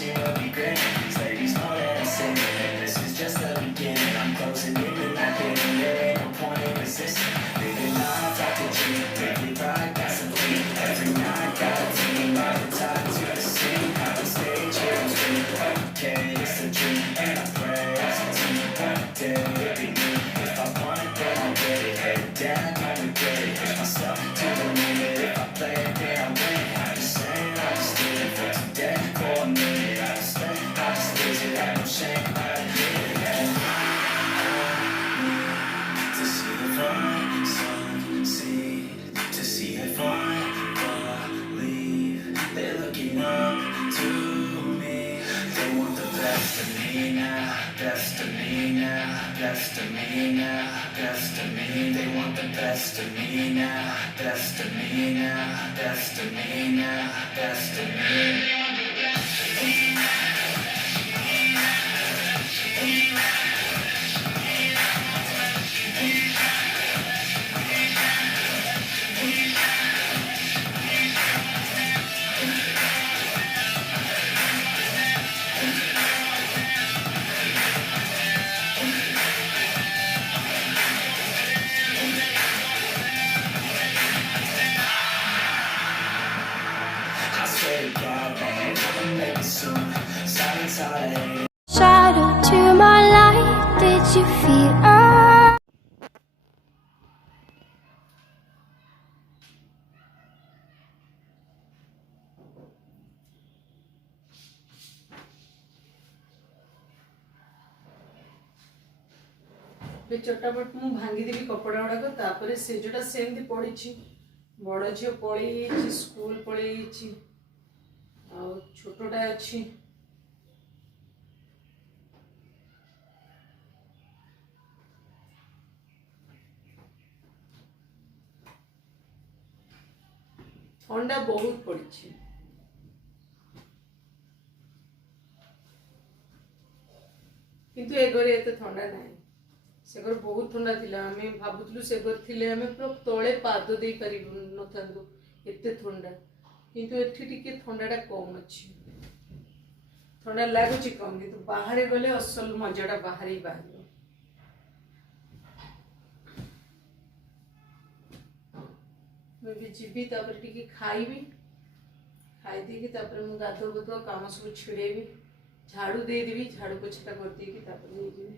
It'll be great. Ladies know that I say that this is just the beginning. I'm closing in and that beginning. There ain't no point in resisting. Living life out the dream. Every ride got some feet. Every night got a team. All the time to the scene. On the stage, here I'm free. Okay, it's a dream. And I pray as a team. One day it'll be me. If I want it, then I'll get it. Head down, no regret it. Push myself to the limit. If I play it, then I win. I'm just saying, I just did it for today. For a minute, I just stay. I just lose it, I no shame. I admit it. To see the fun, succeed. To see if I believe. They're looking up to me. They want the best of me now. Best of me now. Best of me now. Best of me. They want the best of me now. Best of me now. Best of me now. Best of me. I swear to God, man, I'ma make it soon. Silence all the hate. Shadow to my light, did you feel चटापट मु भांगीदेवी कपड़ा गुड़ाक तापर से जोटा सेमती पड़ी बड़ झील पलि स्कूल पलि छोटा अच्छी ठंडा बहुत पड़ी किंतु ए घरे एत ठंडा ना से घर बहुत ठंडा थिला आमे भाबुतलु से घर थिले आमे पूरा तळे पाद देई पारि नथांदु एते ठंडा किंतु एठी टिके ठंडाटा कम अछि ठंडा लागुची कम किंतु बाहर गले असल मजाटा बाहर ही बाहर मैं भी जीवी तापर टिके खाइबी खाई देकी तापर मु गाधो गोधो काम सब छिड़ेबी झाड़ू दे देबी झाड़ू पोछाटा कर देकी तापर नहीं जीवी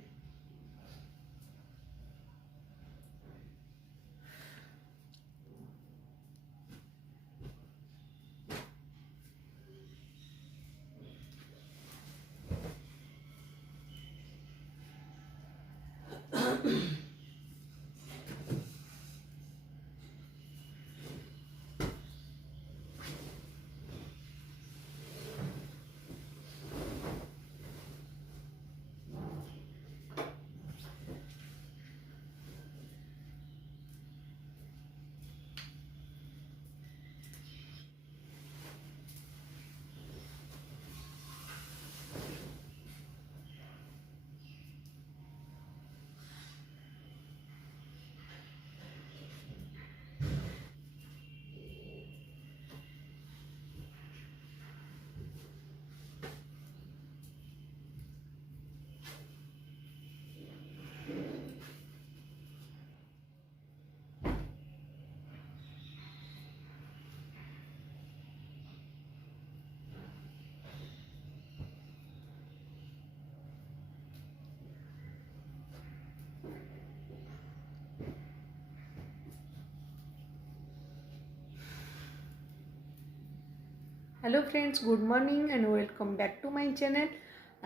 hello friends good morning and welcome back to my channel.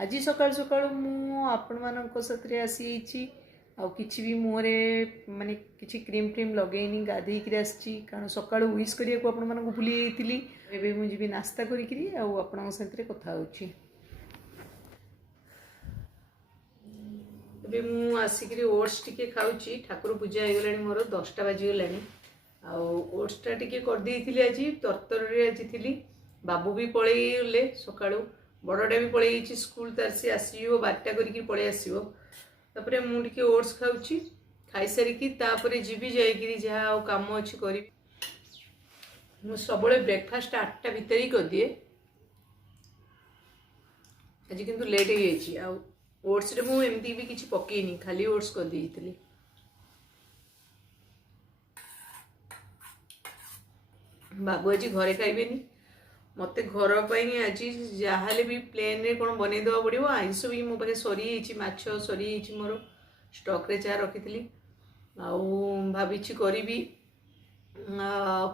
आज सकाल सकाल मु साथी आसी आउ किछि भी मुहरे माने किछि क्रीम फ्रीम लगेनी गाधेई आसी कारण सकाल विश करिया को आपण मानक भूली जाइतिली। एबे मु जीवी नास्ता करिकरी आउ आपण साथी कथा होछि। एबे मु आसिकरी ओट्स टिके खाउछि ठाकुर पूजा हो गलानी मोर 10टा बाजी गलानी आउ ओट्स टा टिके कर देइतिली आज तरतर रे आज थिली बाबू भी पलैले सकाळू बड़टा भी पलै स्कूल तार सी आसीबो 12टा करिकि पलै आसीबो तापरे मु टिके ओट्स खाउछि खाई सारिकी तापरे जीवी जाइकरी जहा काम अछि करी मु सबले ब्रेकफास्ट 8टा भीतर ही कर दिए आज किंतु लेट हो जाइए आ ओट्स रे मु एमती भी किसी पकेनी खाली ओट्स कर देइथिली बाबू आज घरे खाइबेनी मत घर आज जहाँ भी प्लेन रे कौन बन देवा पड़ो आइंस भी मो पाखे सरी माछ सरी मोर स्टक रे चाह रखी भावी करी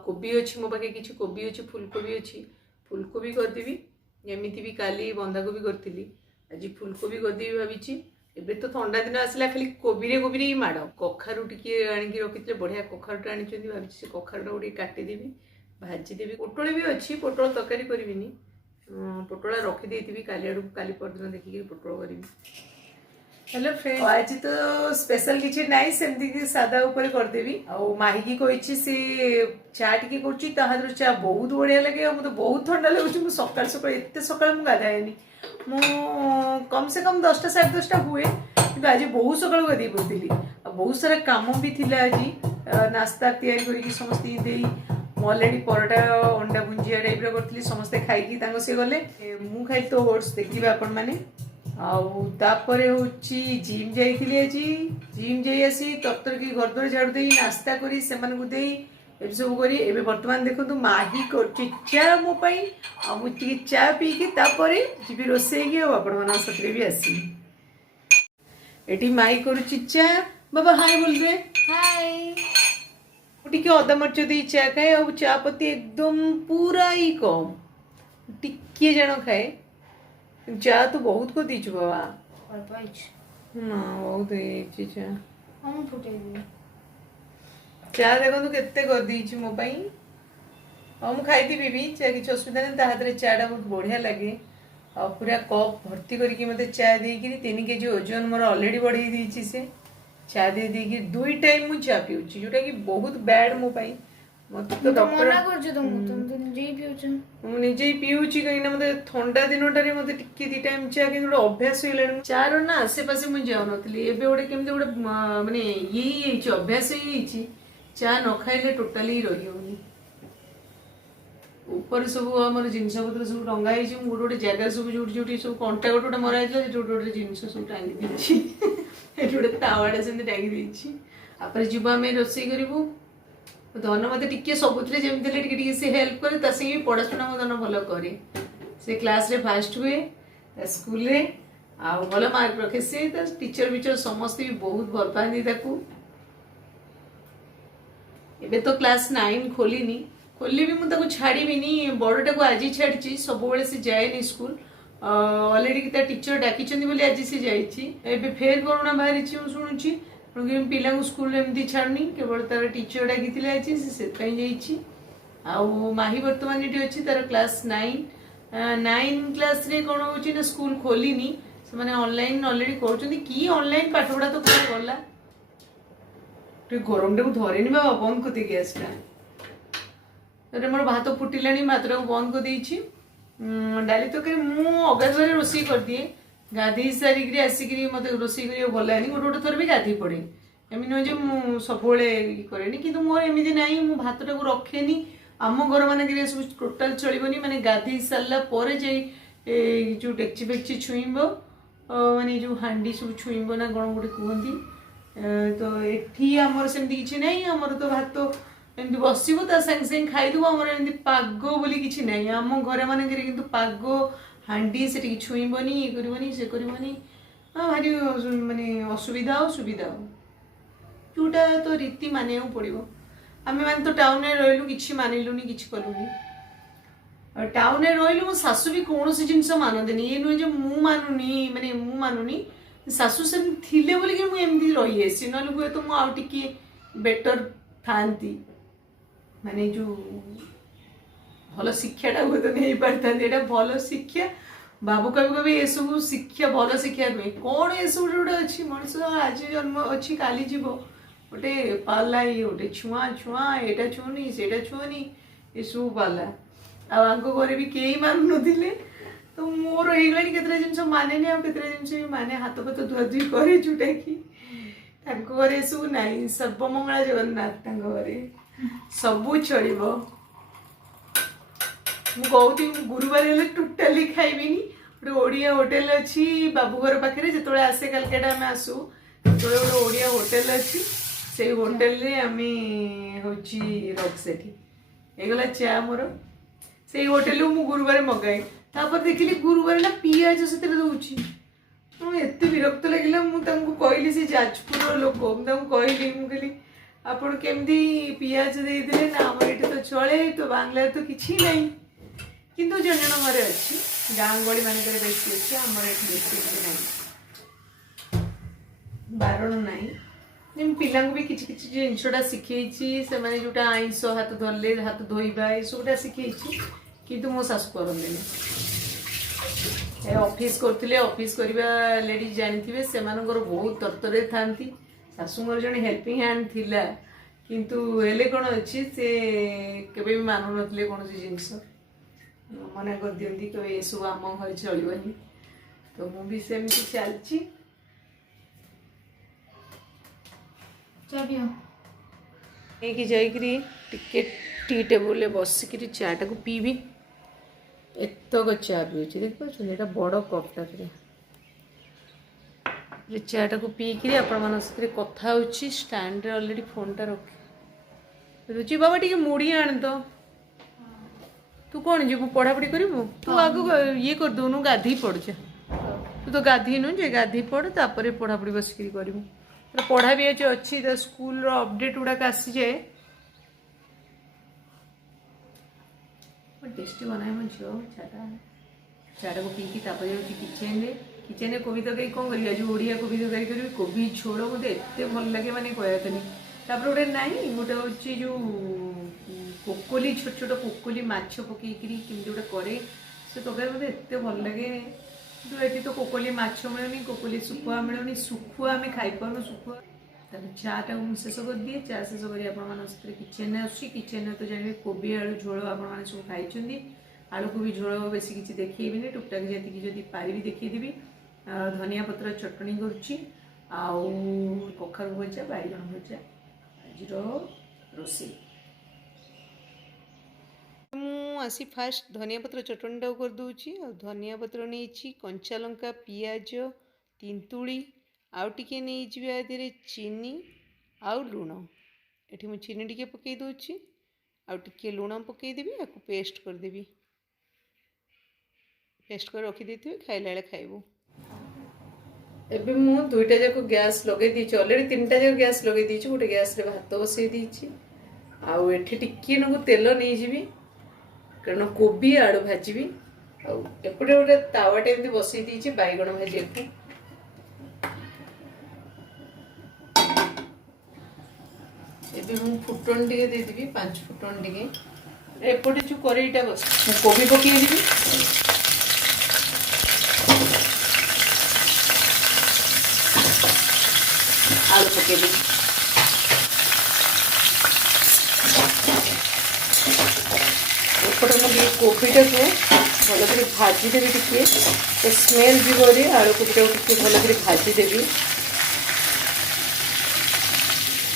कोबी अच्छी मो पाखे किसी कोबी अच्छी फुलकोबी अच्छी फुलकोबी करदेवी एमती भी काली बंधाकोबी करी आज फुलकोबी करदेवी भावी एबे तो ठंडा दिन आसला खाली कोबी ही माड़ कखारू टी आणिकी रखी बढ़िया कखारूटा आनी भावी से कखारूटा गोटे काटिदेवी भाजीदेवी पोटल भी अच्छी पोटल तरकारी करी पोटल रखीदी काली परदिन देखिए पोटल करी हेलो फ्रेंड आज तो स्पेशल किसी नाई सेमती सादा ऊपर करदेवी माही की कही सी चा टी कर चा बहुत बढ़िया लगे मुझे बहुत ठंडा लगुच सकाल सकाल एत सकाल मुझे गाधाएनी मु कम से कम 10टा 10:30 हुए कि आज बहुत सकाल गाधे पड़ी बहुत सारा कम भी थी आज नास्ता तैयारी करके समस्त अलरेडी परोटा अंडा भुंजिया टाइप करी समस्ते खाई सी गले मु खाई तो ओट्स देखिए आपण मैंने आउे हूँ जिम जाइली आज जिम जा आसी तरतर की घर द्वार झाड़ू दे नास्ता करी से सब करी एबे वर्तमान देखो माही कर चा मोपाई मुझे चा पीकी जी रोसे साथ भी आसी एटी माई कर चा बाबा हाय बोल रहे हाय टी अदा मर्च दे चा खाए और चा पत्ती एकदम पूरा ही कम टिके जान खाए चा तो बहुत को दीचु बाबा ना बहुत ही चा हम फुटेबी चा देखो केते कर दीची मो पई हम खाइती भी चा किछ असुविधा नहीं हाथ रे चा बहुत बढ़िया लगे और पूरा कप भर्ती करके मते चा देकी 3 केजी ओजन मोर ऑलरेडी बढ़ाई दीची से चा दे देकी 2 टाइम मु चा पिउची जोटा कि बहुत बैड मो पई मत तो डॉक्टर मना कर जो तुम तो निजे ही पिउछ मु निजे ही पिउची कहीं ना मते ठंडा दिनटारे मते टिके 2 टाइम चा कि गोटे अभ्यास होइलानी चा रो ना आसे पासे मु जाउ नथली एबे गोटे केमते गोटे माने ये अभ्यास ही चा न खाइले टोटाली रही होनी ऊपर सब आम जिनस पत्र सब टंगा गोटे गोटे जगह सब जो जो सब कंटा गोटे गोटे मरा जो गोटे जिनस सब टांगी गोटे तावाटा से टांगी देपर जीव आम रोसे करूँ धन मत टे सबुत जमी से हेल्प करे भी पढ़ाशुना मो धन भल कै से क्लास रे फास्ट हुए स्कूल रे आ भल मार्क रखे से टीचर विचर समस्ते भी बहुत भल पाती एबे तो क्लास 9 खोली भी मुझे छाड़बीनी बड़टा को आज छाड़ी सब से जाए स्कूल अलरेडी टीचर डाकी आज से जाए फेर कोरोना बाहरी शुणुची पिला स्कूल एमती छाड़नी केवल तार टीचर डाकी आज से माही बर्तमान ये अच्छी तार क्लास 9 क्लास रे कौन हो स्कूल खोलनी से ऑनलाइन अलरेडी कर ऑनलाइन पाठपढ़ा तो पूरा गला गरम टे धरेनि बाबा बंद कर गैस टा मोर भात फुटिला भात को बंद कर देछि डाली तक मु अगाधुआ रोषे कर दिए गाधे सारिक आसिक मत रोषे कर भल लानी गोटे गोटे थर भी गाधे पड़े एमती नुहे मुझे सब कैनि कि मोर एमती ना मु भात को रखेनि आम घर मानक सब टोटाल चलनी माने गाधे सारापर जो डेक्ची फेक्ची छुईब माने जो हांडी सब छुईब ना कौन गोटे कहती तो एठी आमर सेमती किछि नहीं आमर तो भात एमती बसिबो ता संग संग खाइदबो आमर एमती पागो बोली किछि नहीं आम घरे मानकरे किंतु पागो हांडी से टिके छुईबनी ये करबनी से करबनी भारी माने असुविधा हो सुविधा हो जोटा तो रीति मानिया पड़ो आम मैंने तो टाउन में रहिलु किछि मानिलुनी किछि कलुनी टाउन में रहिलु मो सासु भी कौन सी जिनस मानदेनी ये नुहे जो मु मानुनी सासु से थिले बोली कि मुझे रही आसी ना हुए तो मुझे बेटर थांती माने जो भल शिक्षाटा हुए तो नहीं पारि था भल शिक्षा बाबू कभी कभी ये सब शिक्षा भल शिक्षा नुहे कौन ये सब गोटे अच्छी मनीष आज जन्म अच्छी काली जीव गोटे पाला ये गोटे छुआ छुआ एटा छुनी सेटा छुनी ये सब पाला आंको घरे भी कई मानु नथिले तो मोर होगा जिन माने जिन माने हाथ फाथ धुआ धुई करे जोटा कि घरे सब ना सर्वमंगला जगन्नाथ घरे सबू चलो कहती गुरुवार हेल्ले टोटाली खाइबिनी गोटे ओडिया होटेल अच्छी बाबूघर पाखे जो आसे कलकाटा आम आसू जो गोटे ओडिया होटेल अच्छी से होटेल आम हूँ रख से ହେଇଗଲା ଚା ମୋର ସେଇ ହୋଟେଲରୁ ମୁଁ ଗୁରୁବାର ମଗାଏ ତାପରେ ଦେଖିଲି ଗୁରୁବାର ନା ପିଆଜ ସେଥିରେ ଦେଉଛି ମୁଁ ଏତେ ବିରକ୍ତ ଲାଗିଲା ମୁଁ ତାଙ୍କୁ କହିଲି ସେ ଯାଜପୁରର ଲୋକ ମୁଁ ତାଙ୍କୁ କହିଲି ମୁଁ କହିଲି ଆପଣ କେମିତି ପିଆଜ ଦେଇଦେଲେ ନା ଆମର ଏଠି ତ ଚଳେ ତ ବାଙ୍ଗଲାରେ ତ କିଛି ନାହିଁ କିନ୍ତୁ ଜଣ ଜଣ ଘରେ ଅଛି ଗାଁ ଗହଳି ମାନଙ୍କରେ ବେଶୀ ଅଛି ଆମର ଏଠି ବେଶୀ କିଛି ନାହିଁ ବାରଣ ନାହିଁ ପିଲାଙ୍କୁ ବି କିଛି କିଛି ଜିନିଷଟା ଶିଖେଇଛି ସେମାନେ ଯୋଉଟା ଆଇଁଷ ହାତ ଧରିଲେ ହାତ ଧୋଇବା ଏସବୁଟା ଶିଖେଇଛି କିନ୍ତୁ ମୋ ଶାଶୁ କରନ୍ତିନି ଅଫିସ କରୁଥିଲେ ଅଫିସ କରିବା ଲେଡିଜ ଜାଣିଥିବେ ସେମାନଙ୍କର ବହୁତ ତରତରରେ ଥାନ୍ତି ଶାଶୁଙ୍କର ଜଣେ ହେଲ୍ପିଂ ହ୍ୟାଣ୍ଡ ଥିଲା କିନ୍ତୁ ହେଲେ କ'ଣ ଅଛି ସେ କେବେ ବି ମାନୁନଥିଲେ କୌଣସି ଜିନିଷ ମନା କରିଦିଅନ୍ତି କେବେ ଏସବୁ ଆମ ଘରେ ଚଳିବନି ତ ମୁଁ ବି ସେମିତି ଚାଲିଛି ନେଇକି ଯାଇକିରି ଟିକେ ଟି ଟେବୁଲରେ ବସିକିରି ଚାଟାକୁ ପିଇବି ଏତକ ଚା ପିଉଛି ଦେଖିପାରୁଛନ୍ତି ଏଇଟା ବଡ଼ କପ୍ଟାରେ ଚାଟାକୁ ପିଇକିରି ଆପଣମାନଙ୍କ ସାଥିରେ କଥା ହେଉଛି ଷ୍ଟାଣ୍ଡରେ ଅଲରେଡ଼ି ଫୋନ୍ଟା ରଖି ବାବା ଟିକେ ମୁଢ଼ି ଆଣ ତ ତୁ କ'ଣ ଯିବୁ ପଢ଼ାପଢ଼ି କରିବୁ ତୁ ଆଗକୁ ଇଏ କରିଦେଉନୁ ଗାଧେଇ ପଡ଼ୁଛ ତୁ ତ ଗାଧେଇନୁ ଯେ ଗାଧେଇ ପଡ଼ ତାପରେ ପଢ଼ାପଢ଼ି ବସିକିରି କରିବୁ पढ़ा भी अच्छी तो स्कूल अपडेट गुड़ाक आसीजाए टेस्टी बनाए मो झील चाटा को पीकी किचेन कोबी तरकारी कौन करी आज ओडिया कोबी तरकारी करी कोबी झोल मत एत भल लगे माने कहते गोटे ना गोटे हूँ जो कोकोली छोट छोट कोकोली माछ पकईकरी केमती गोटे करे से तरकारी मत एत भल लगे ये तो कोकोली माछ मिलूनी कोकोली सुखुआ मिलूनी सुखुआ आम खाईपार सुखुआ चाटा को शेष कर दिए चा शेष कर किचेन किचेन तो जानवे कोबी आलू झोल आप सब खाई आलू को भी झोल बेस किसी देखी टुकटाक जी जदि पारि देखीदेवी धनिया पत्र चटनी कखारू भजा बैगन भजा आज रोषे आसी फास्ट धनिया पत्र चटनीटा करदे आ धनिया पत्र नहीं कंचा लंका पियाज तिंतुड़ी आउ टिके नहीं आदि चीनी आउ लुण एठी मु चीनी टिके पकई दूची आउ टिके लुण पकईदेवी या पेस्ट करदेवी पेस्ट कर रखी देथिबे खाइला बेले खाइबो एबे मु दुईटा जाक गैस लगे दीची ऑलरेडी तीनटा जाक गैस लगे दीची गोटे गैस रे भात बसई दीची आउ एठी टिके नगु तेल नहीं जीवी कारण कोबी आलू भाजी आउटे गोटे तावाटे एमती बसई दीची बैगण भाजी एबे मु फुटन टिके देदेवी 5 फुटन टिके एपटे जो करेईटा बस कोबी पकई देवी आलू पकई देवी एपटे मुझे कोबीटा को भल भाजीदेवी टिके स्मेल जीवरी आलू कोबीटा टिके भल भाजीदेवी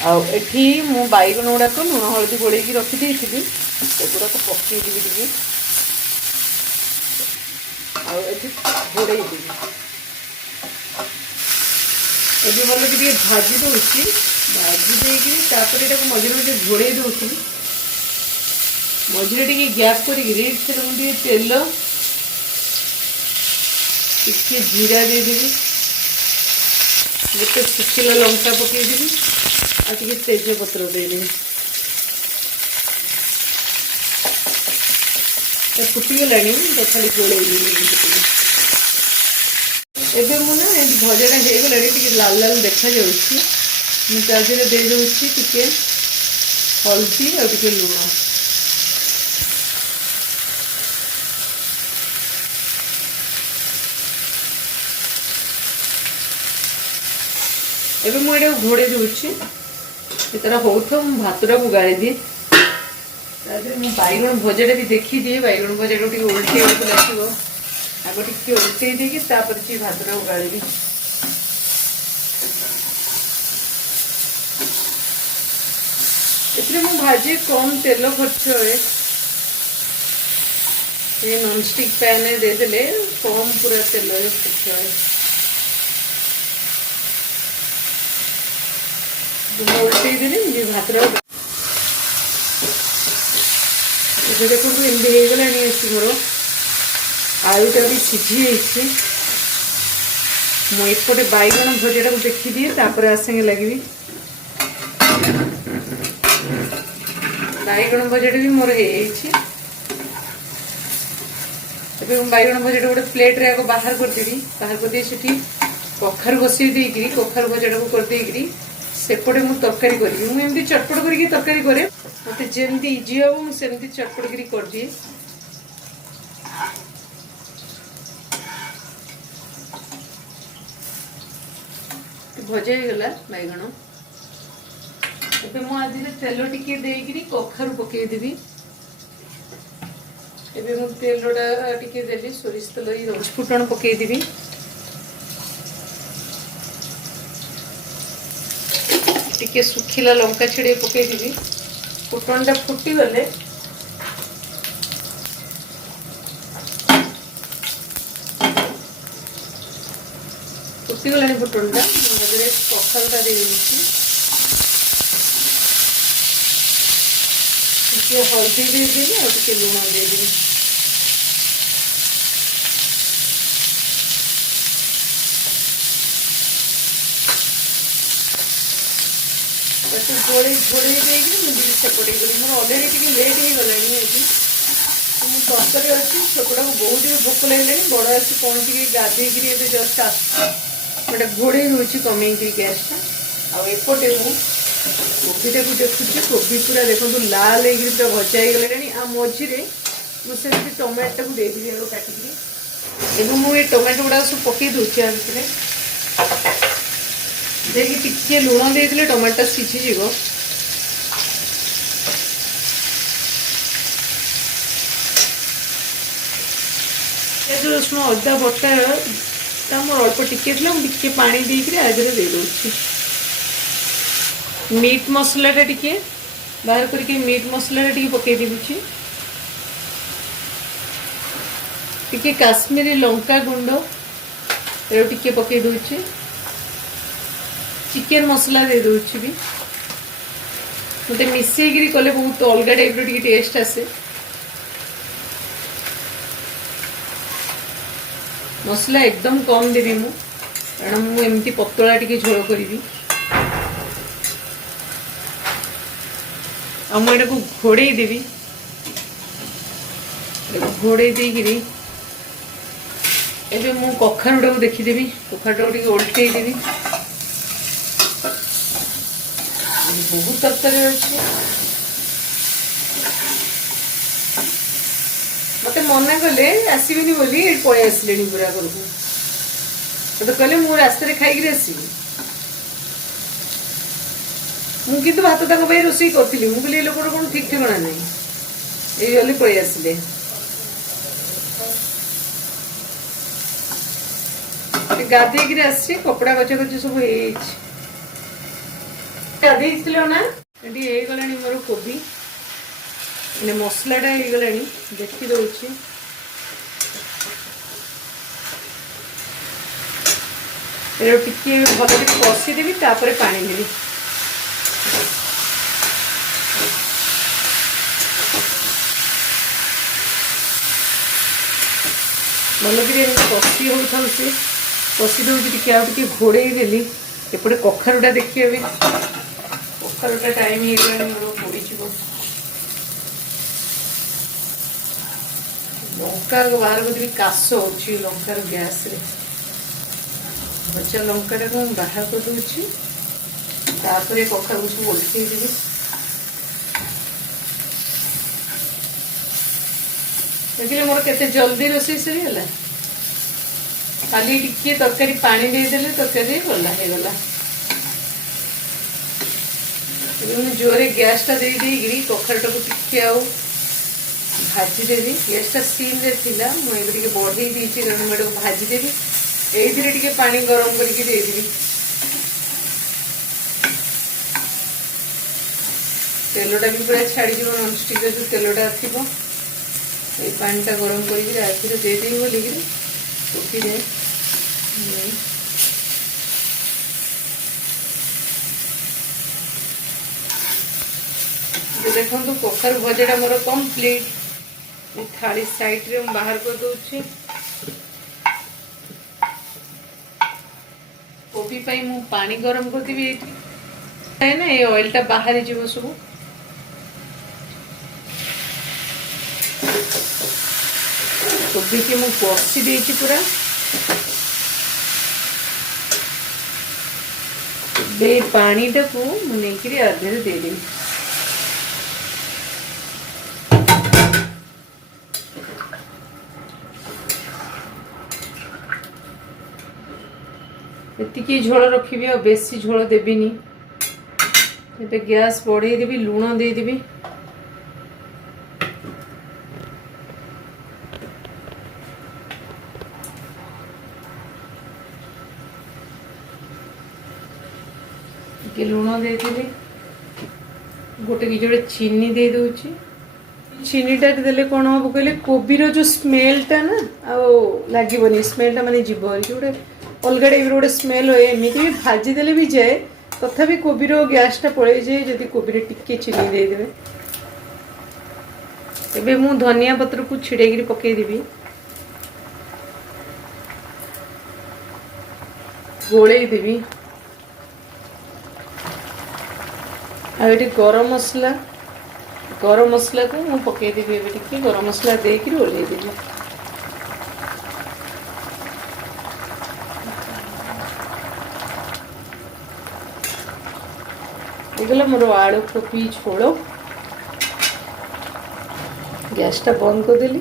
आठी मु बैगन गुड़ाक लुण हलदी गोल रखी एगुड़ाक पकईदेवी टे घोड़े देवी ये भल टे भाजी दूसरी भाजी देकर मझे मझे घोड़े दूसरी मझे टे गैप कर तेल टे जीरा देदेवी गोटे सुखिला लंका पकईदेवी आगे तेज पत्र देदेवी फुटीगला खाली गोल एबे मुझे भजाटा होगला लाल लाल देखा मुझे दे दूसरी टिके हल्दी और टिके लुण एबे मुझे घोड़े दूसरी तरह हो भातटा को गाड़ी दिए बैगन भजाटा भी देखी दिए बैगन भजाटा टे उल्टे लगे आग टे उल्टे देकी भातटा को गाड़ी ए भाजी कम तेल खर्च हुए ये नॉनस्टिक पैन देदेले कम पूरा तेल उल्टे देली भात देखो एमती हो गला मोर आलूटा भी सीझी मुझे बैगण भजा को देखी दिए तापर आसांगे लगी बैगण भजाटा भी मोर बैगण भजाटा गोटे प्लेट रे बाहर करदेवी बाहर करदे कखार बसई देकरी कखार भजाटा को करदेकरी सेपटे मुझे तरकारी करी मुझे चटपट करके तरकारी करे मत जमी इजी हम मुझे चटपट कर दिए भजा गला बैगण एबे मुझे तेल टिके देकरी कखारू पकईदेवी एबे मु तेलटा टिके देली सोरिष तेल फुटण पकईदेवी टिके सुखिला लंका छेड़े पकईदेवी फुटणटा फुटीगले फुटीगला फुटणटा कखारूटा देदेवी हल्दी देदेवी और लुण देदेवी घोड़े घोड़े मुझे सेपटे मोर अलरेडी टी लेट हो गला तरकारी अच्छी छोटा को बहुत ही भोक लगे बड़ आसी पहुँची गाधे जस्ट आसटा घोड़े हूँ कमे गैसटा आपटे कोबीटा को देखुची कोबी पूरा देखो लाल हो पूरा भजा हो गलानी आ मझे मुझे टमाटो को देदेवी आगे काटिक मुझे टमाटो गुड़ा सब पकई दूसरी आ देखिए टिके लुण देदेले टमाटो सीझीज रसुण अदा बटा मोर अल्प टिके टे पानी देकर आगे दे दूसरी मीट मसलाटा टिके बाहर करके मीट मसलाटा टिके पकई देवी टिके काश्मीरी लंका गुंड टिके पकई दूची चिकेन मसला दे दूची भी मत मिसेकरी कले बहुत अलग टाइप रे टेस्ट आसे मसला एकदम कम देवी मु कारण मुझे पतला टिके झोल करी आटा को घोड़े देवी घोड़े देकरी एबे मु कखारुटा को देखीदेवी कखारुटा को उल्टे देवी बहुत तरकारी अच्छे मत मना कले आसबेनि बोली पलि आसिले पूरा घर को तो कहले मु रास्ते खाई आसबि मुझे भात रोषे करी मुझे लोक कौन ठीक ठिकाना ना ये पलि आसिले गाधे आसी कपड़ा कचा कची सब गाधे ना ये गला मोर कोबी मसलाटा हो गला देखी दौची टिके भल कषिदेवी तापर पानी देवी भलक कषि हो सी कषि दूसरी टे घोड़े देली एपटे कखारुटा देखिए भी कखारुटा टाइम हो गला मोर पोड़ लंका बाहर कर काश हो लंकार गैस रे भजा लंकाटा को बाहर कर दूची तापर कखार को सब ओल्टे देवी देखिए मोर केते जल्दी रोषे सरीगला खाली टिके तरकारी पानी देदेले तरकारी गला जोरे गैसटा देकरी कखारुटा को टिके भाजीदेवी गैसटा सीम रे थिला मुझे बढ़े देती कारण मुझे भाजीदेवी ये पानी गरम करके देदेवी तेलटा भी पूरा छाड़ी नॉनस्टिक जो तेलटा थी ये पानी टा गरम करके आखिर देदेवी बोलिकी कोबी देखो कखारु भजाटा मोर कंप्लीट थाली साइड रे बाहर कर दूची कोबी पाई मु पानी गरम कर देबी है ना ये ऑयल टा बाहर जीव सब कोबी की मु कषी देची पूरा बे पानी टा को मु नेकरी अधे दे देबी एतिकी झोल रखी और बेसी झोल देविनी ये गैस बढ़े देवी लुण दे देवी लुण दे देवी गोटे कि जोड़े चीनी दे दूची चीनीटा देले कौन हम कहले कोबीर जो स्मेलटा ना लगभग स्मेलटा माने जीव जोड़े अलग टाइप गोटे स्मेल हुए एमती भी भाजी देले भी जाए तथापि कोबीर गैसटा पड़े जाए जदि कोबीर टिके चीनी देदेवे एबे मु धनिया पत्र को छिड़ेगी पकईदेवी गोलेदेवी आगे गरम मसला को मु पकईदेवी एबे गरम मसला देकर ओल्लैदेवी गला मोर आलू कोबी झोल गैसटा बंद करदेली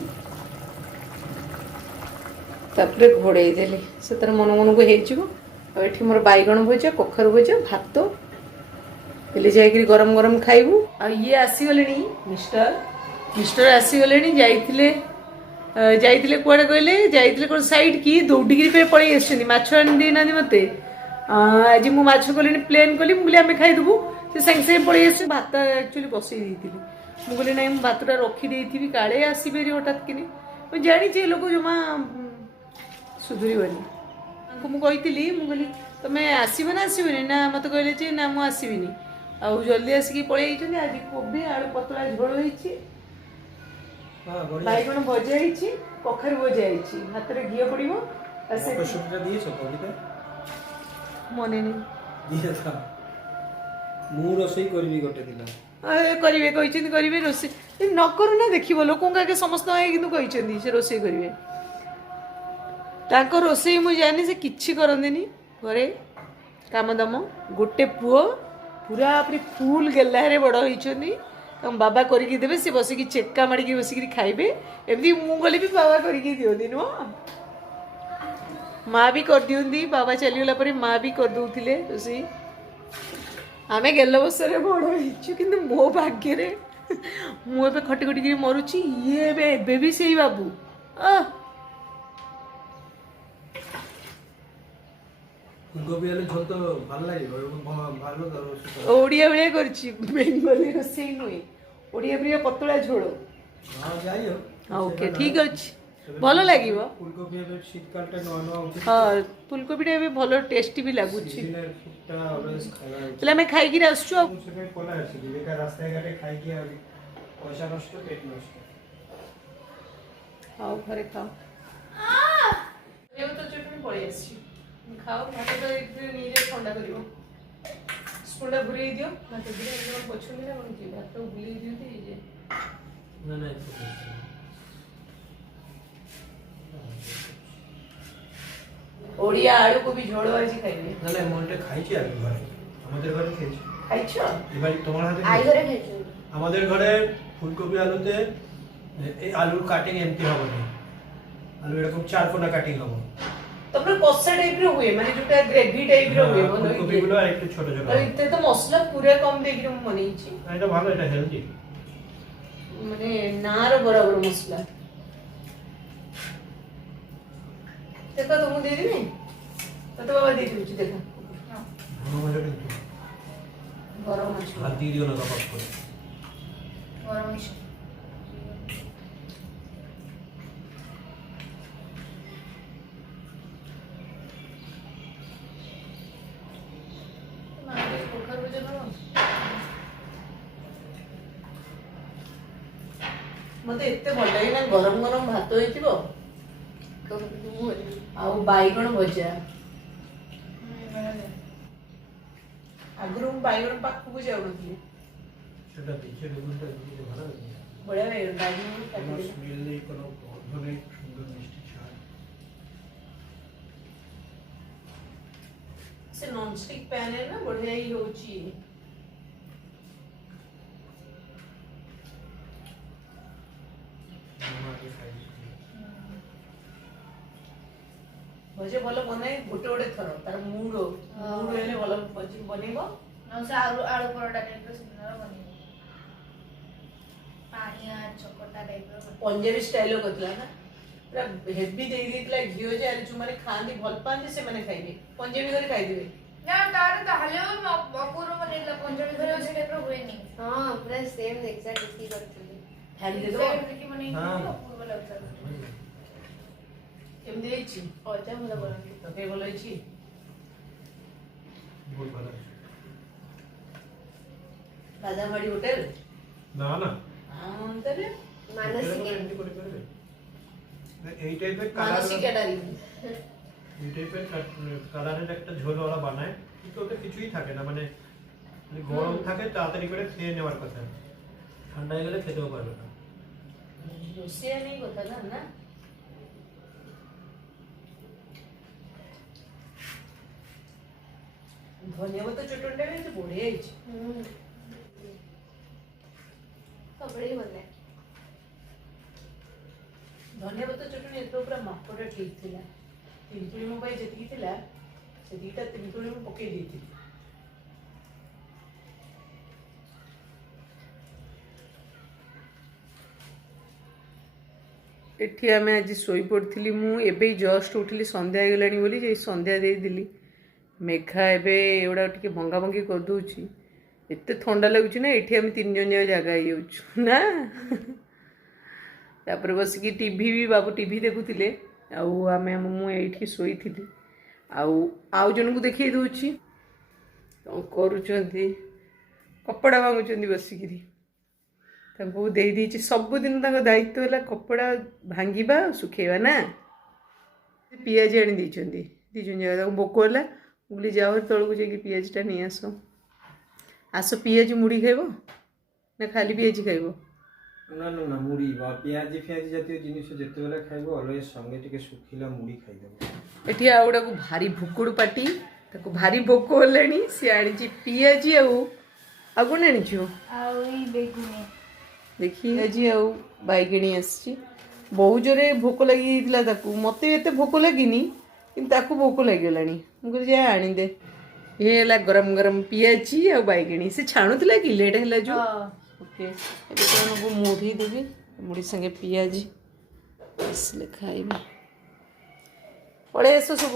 तापर घोड़े देली से तार मन मन को हो मोर बैगण भजा कखारु भजा भात पहले जाकर गरम गरम खाइबू आ ये आसीगले मिस्टर आसीगले जाइले कुआड़े कहले जाइले कौन साइड की दौड़िकी पड़े आनी मत आज मु माछ कली प्लेन कली मुझे आम खाईदेबू से सागे सागे पड़े आस भात एक्चुअली बसई मुझे कहली ना भातटा रखीदी काले आसबे हठात कि मुझे जानी लोक जमा सुधुरबनी मुझे कहली तुम्हें आसब ना आसबनी ना मत कहले ना मुझे आसबिनी आउ जल्दी आसिक पड़े आज कोबी आलू पतला झोल बैगण भजा कखारु भजा हाथ में घी पड़ो मन नहीं मु रोसई करबी गोटे दिन करेंगे करेंगे रोसे न करू ना देख लोक आगे समस्त कि से रोसे करेंगे रोसे मुझे जानी से किसी करती घरे काम दाम गोटे पुओ पूरा फुल गेलारे बड़ होती बाबा करके देवे सी बसिकी चेका माड़ी बसिक खाइबे एमती मुझे भी बाबा करके दिखती नुह माँ भी कर दिखती बाबा चलीगला पर माँ भी कर दौले रोसे आमे गेल बसरे बड़ कि मो भाग्य मुझे खटी खटी मरुची ये भी से बाबू ओडिया भाया कर बेंगली रोसे नुहे ओडिया प्रिय पतला झोल ओके ठीक अच्छे भल लगे हाँ फुलकोबी टा भल टेस्टी भी लगुच खाई आसु खाओ घरे खाओ तो चटनी पड़े खाओ भात तो निजे ठंडा कर स्पून घूरे दियो भात पछुनी ना कौन भात बुले दियो ओडिया आलू को भी झोल आज खाइबे ना ना मोटे खाइছি আলু ঘরে আমাদের ঘরে খেয়েছি খাইছো এবারে তোমার হাতে আই ঘরে খাইছো আমাদের ঘরে ফুলকপি আলুতে এই আলুর কাটিং এমতি হবে না আলু এরকম চার কোনা কাটিং হবে তারপরে কষা টাইপের हुए মানে যেটা গ্রেভি টাইপের हुए বলো ফুলকপিগুলো আর একটু ছোট ছোট আর এতে তো মশলা পুরো কম দেইকি মনেইছি এটা ভালো এটা হেলদি মানে নার বরাবর মশলা देखो तुम दे दी तो बाबा दे दी देखो गरम मछली हाथ दियो ना कपक করে गरम मछली मते एते भल लागे ना गरम गरम भात होइतिबो आउ बाइगण भजा आगुरु बाइगण पाखु जाउनथि সেটা দিচ্ছে বেগুনটা দিয়ে ভালো লাগে बढिया बाइगण बाइगण কোনো काटि স্মেল নেই কোনো গন্ধ নেই সুন্দর মিষ্টি ছাড় से नॉन स्टिक पैन है ना बढ़िया ही होची আগে খাই भजे भल बनाए गोटे गोटे थर तार मूड मूड हेले भल भजी बनेबो से आलू आलू परोटा टाइप रो सुंदर बनेबो पानिया चकटा टाइप रो पंजाबी स्टाइल करतला ना पूरा हेवी दे देतला घियो जे जो माने खांदी भल पांदी से माने खाइबे पंजाबी करे खाइ देबे ना तार तो हले बकुरो बनेला पंजाबी घरे से टाइप रो हुए नहीं हाँ पूरा सेम एग्जैक्ट इसी करते खाली दे दो की बने हाँ। अपूर्व लगता केम देछि अजा भल करते तो के बोलैछि বহুত ভালো राजामाड़ी होटल না না अंतरे मानसिक এমনি করে করবে এই টাইপের मानसिक কালার कैटारी এই টাইপের কালারের একটা ঝোলওয়ালা বানায় কিন্তু ওটা কিছুই থাকে না মানে গরম থাকে তাড়াতাড়ি করে খেয়ে নেওয়ার কথা ঠান্ডা হয়ে গেলে খেতেও পারবে না रोसिया नहीं होता ना धनिया पत्ता चटणीटा भी बढ़िया ହେଇଛି कपड़े ही बनले धनिया पत्ता चटणी एतो पूरा मापटा ठीक थिला तिंतुली मो पाई जति थिला से दीटा तिंतुली मो पके देती एठी आमे आज सोई पड़थिली मु एबे जस्ट उठिली संध्या गेलानी बोली जे संध्या देई दिली मेघा एबे एवडा टिके भंगा भंगी कर दोची एते ठंडा लागुची ना एठी आमे तीन जन जगह आई जाउछु ना तापर बस की टीवी भी बाबू टीवी देखुथिले आउ आमे मु एठी सोई थिली आउ जन को देखै दोची तो करूचंती कपड़ा मांगुचंती बसिकिरी तांको देई दीची सब दिन तांको दायित्व होला कपड़ा भांगीबा सुखेबा ना पियाज आनी दीचंती दीचन जगह तांको भोक होला बोली जाओ तळको जेकी पियाजटा नहीं आसो आसो पियाज मुड़ी खाइबो ना खाली पियाज खाइबो ना ना ना मुड़ी बा पियाजी फियाजी जातीय जिनिस जेतेबेले खाइबो अलवेज संगे टिके सुखिला मुड़ी खाइदेबो एठी आउडा को भारी भुकुड़ पाटी ताको भारी भोक होलानी से आनीची पियाजी आ कोन आनीछो आउई बेगुनी देखिए पियाजी आ बैगणी आसी बहु जोरे भोक लगी ताकू मत एत भोक लगिनी कि भोक लगिगलानी मुझे जा आनी दे ये है गरम गरम पियाजी आ बैगणी से छाणुला कि लेट है जो ओके को मुढ़ी देवी मुढ़ी संगे पियाजी इसलिए खाइबे पड़े आस सब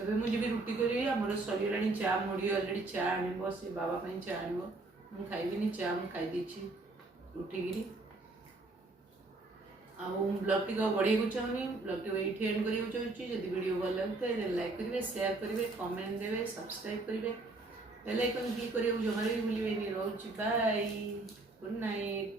ଏବେ ମୁଁ ଯିବି ରୁଟି କରିବି ଆମର ସରିଗଲାଣି ଚା ମୁଢ଼ି ଅଲରେଡ଼ି ଚା ଆଣିବ ସେ ବାବା ପାଇଁ ଚା ଆଣିବ ମୁଁ ଖାଇବିନି ଚା ମୁଁ ଖାଇଦେଇଛି ଉଠିକିରି ଆଉ ବ୍ଲଗ୍ଟିକୁ ଆଉ ବଢ଼େଇବାକୁ ଚାହୁଁନି ବ୍ଲଗ୍ଟିକୁ ଏଇଠି ଏଣ୍ଡ କରିବାକୁ ଚାହୁଁଛି ଯଦି ଭିଡ଼ିଓ ଭଲ ଲାଗୁଥାଏ ଲାଇକ୍ କରିବେ ସେୟାର କରିବେ କମେଣ୍ଟ ଦେବେ ସବସ୍କ୍ରାଇବ୍ କରିବେ ବେଲ୍ ଆଇକନ୍ କ୍ଲିକ୍ କରିବାକୁ ଜମାରୁ ବି ଭୁଲିବେନି ରହୁଛି ବାଇ ଗୁଡ୍ ନାଇଟ୍।